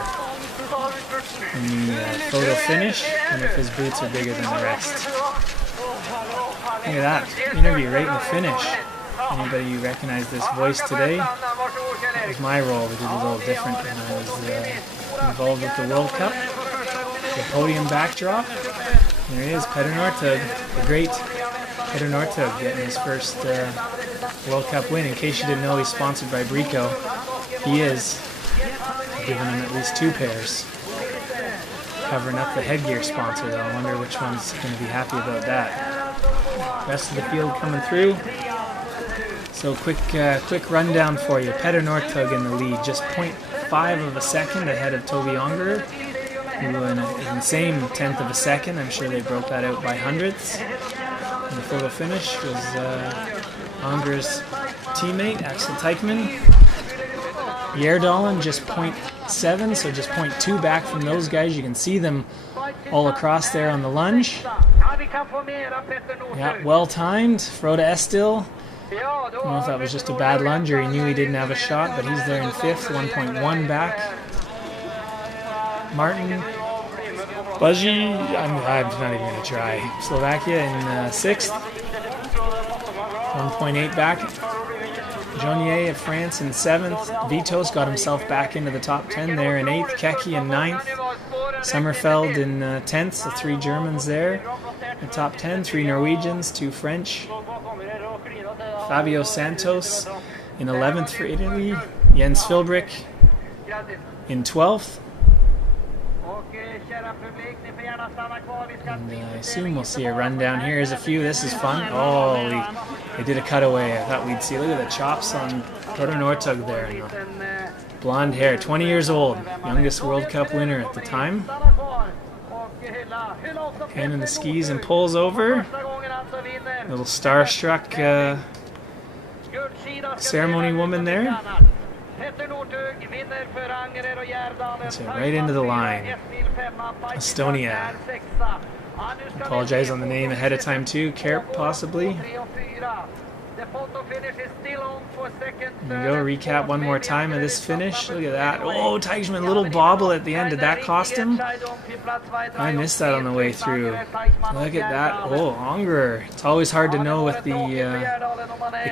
In the photo finish, and if his boots are bigger than the rest. Look at that, interview right in the finish. Anybody recognize this voice today? That was my role. We did a little different when I was involved with the World Cup. The podium backdrop. There he is, Petter Northug, the great Petter Northug, getting his first World Cup win. In case you didn't know, he's sponsored by Brico. He is. Giving him at least 2 pairs. Covering up the headgear sponsor, though. I wonder which one's going to be happy about that. Rest of the field coming through. So quick rundown for you. Petter Northug in the lead, just 0.5 of a second ahead of Toby Ongerer, who in an insane 1/10 of a second. I'm sure they broke that out by hundredths. And the photo finish was Ongerer's teammate, Axel Teichmann. Gjerdalen just 0.7, so just 0.2 back from those guys. You can see them all across there on the lunge. Yeah, well timed. Frode Estil. I don't know if that was just a bad lunge or he knew he didn't have a shot, but he's there in 5th, 1.1 back. Martin Buzzi, I'm not even going to try. Slovakia in 6th, 1.8 back. Jonier of France in 7th. Vitos got himself back into the top 10 there in 8th. Keki in 9th. Sommerfeld in 10th, so 3 Germans there. The top 10, 3 Norwegians, 2 French. Fabio Santos in 11th for Italy. Jens Filbrick in 12th. And I assume we'll see a run down here. Here's a few. This is fun. Oh, they did a cutaway. I thought we'd see. Look at the chops on Petter Northug there. Blonde hair, 20 years old. Youngest World Cup winner at the time. Hand in the skis and pulls over. Little starstruck ceremony woman there. That's it, right into the line. Estonia. Apologize on the name ahead of time too. Kerp possibly. There we go, recap one more time of this finish. Look at that. Oh, Teichmann, little bobble at the end. Did that cost him? I missed that on the way through. Look at that. Oh, Ongerer. It's always hard to know with the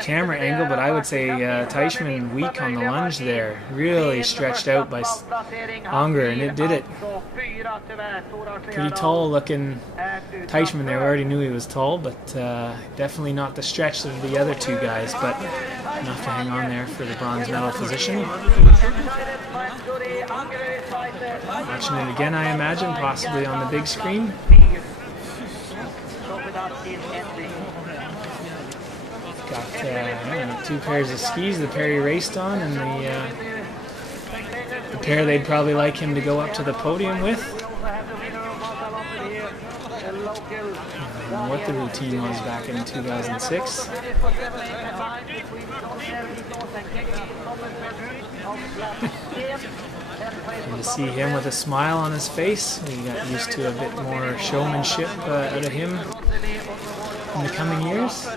camera angle, but I would say Teichmann weak on the lunge there. Really stretched out by Ongerer, and it did it. Pretty tall looking Teichmann there. We already knew he was tall, but definitely not the stretch of the other 2 guys, but enough to hang on there for the bronze medal position. Watching it again, I imagine, possibly on the big screen. Got 2 pairs of skis, the pair he raced on, and the pair they'd probably like him to go up to the podium with. I don't know what the routine was back in 2006. And to see him with a smile on his face, we got used to a bit more showmanship out of him in the coming years.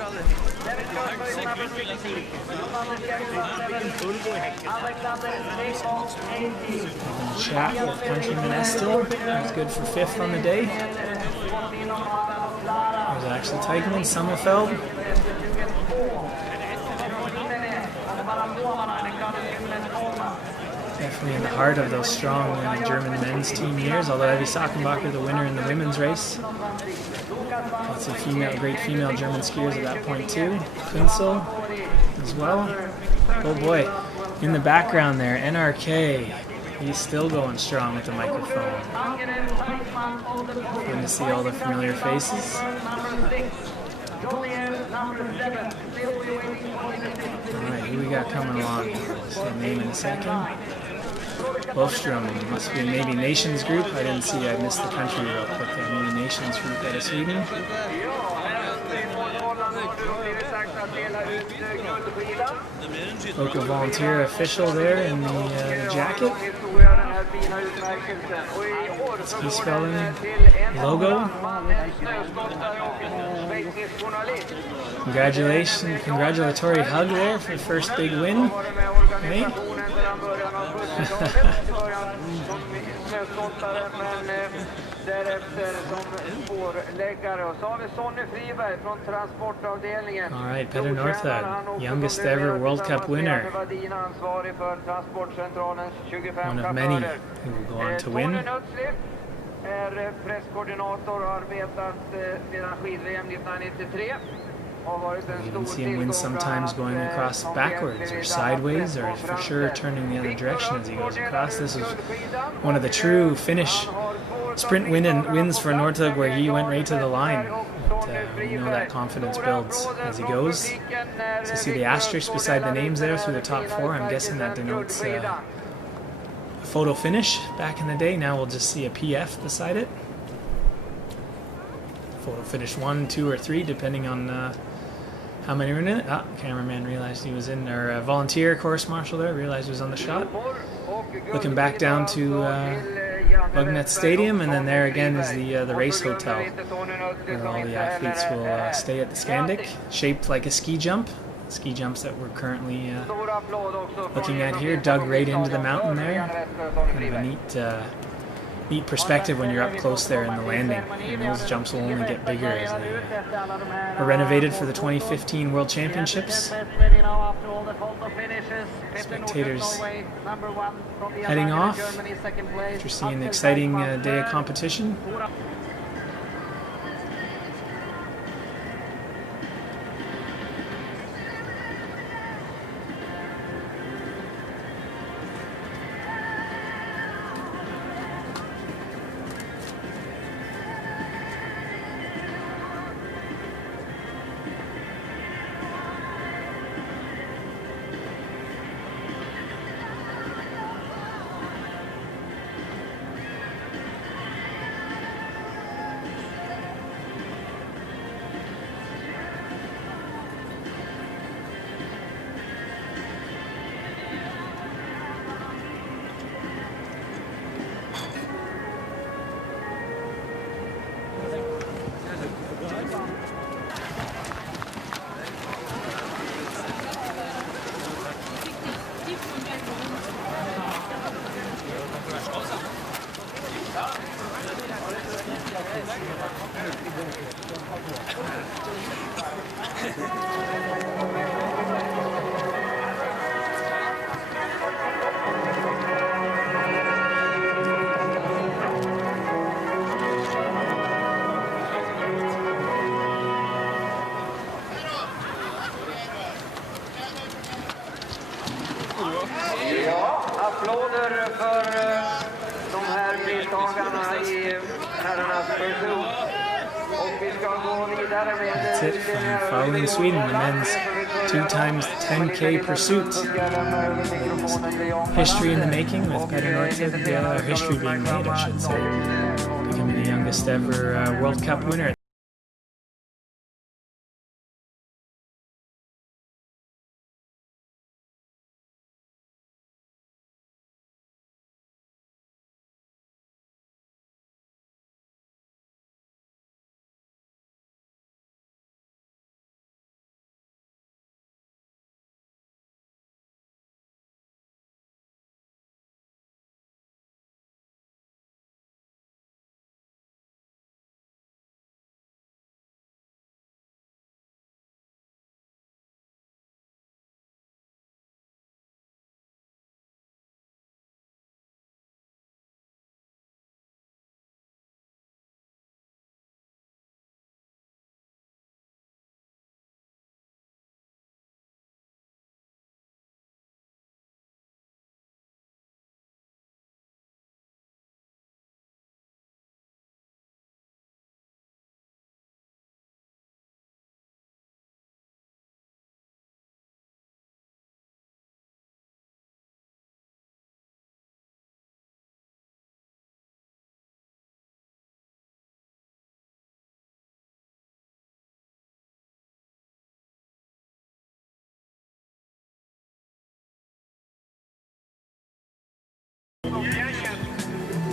Chat with countryman Estel. He was good for 5th on the day. There's actually Teichmann, Sommerfeld. Definitely in the heart of those strong German men's team years, although Evie Sachenbacher, the winner in the women's race. Lots of great female German skiers at that point too. Kunzel as well. Oh boy, in the background there, NRK. He's still going strong with the microphone. Fun to see all the familiar faces. Alright, who we got coming along? Just a name in a second. Wolfstrom, must be maybe Nations Group. I didn't see, I missed the country real quick there. Maybe Nations Group out of Sweden. Local volunteer official there in the jacket. Ski Spelling logo. Congratulatory hug there for the first big win. Hey. All right, Petter Northug, youngest ever World Cup winner. One of many who will go on to win. You can see him win sometimes going across backwards or sideways, or for sure turning the other direction as he goes across. This was one of the true Finnish sprint wins for Northug, where he went right to the line. But, you know that confidence builds as he goes. So see the asterisk beside the names there through the top 4. I'm guessing that denotes a photo finish back in the day. Now we'll just see a PF beside it. Photo finish 1, 2, or 3, depending on how many were in it. Cameraman realized he was in, or volunteer course marshal there realized he was on the shot. Looking back down to Bugnet Stadium, and then there again is the race hotel where all the athletes will stay at the Scandic, shaped like a ski jump. Ski jumps that we're currently looking at here, dug right into the mountain there. Kind of a neat perspective when you're up close there in the landing. And those jumps will only get bigger as they are renovated for the 2015 World Championships. Spectators heading off after seeing an exciting day of competition. Applåder för de här deltagarna i herrarnas pursuit. That's it from Falun, Sweden, the men's 2x 10K pursuit. History in the making with Petter Northug, history being made, I should say, becoming the youngest ever World Cup winner.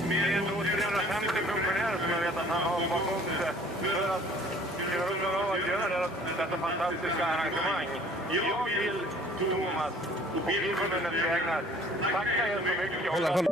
Med ändå 350 funktionärer som jag vet att han har bakom sig för att göra av att göra detta fantastiska arrangemang. Jag vill, Thomas, och filmförbundets vägnar, tacka er så mycket.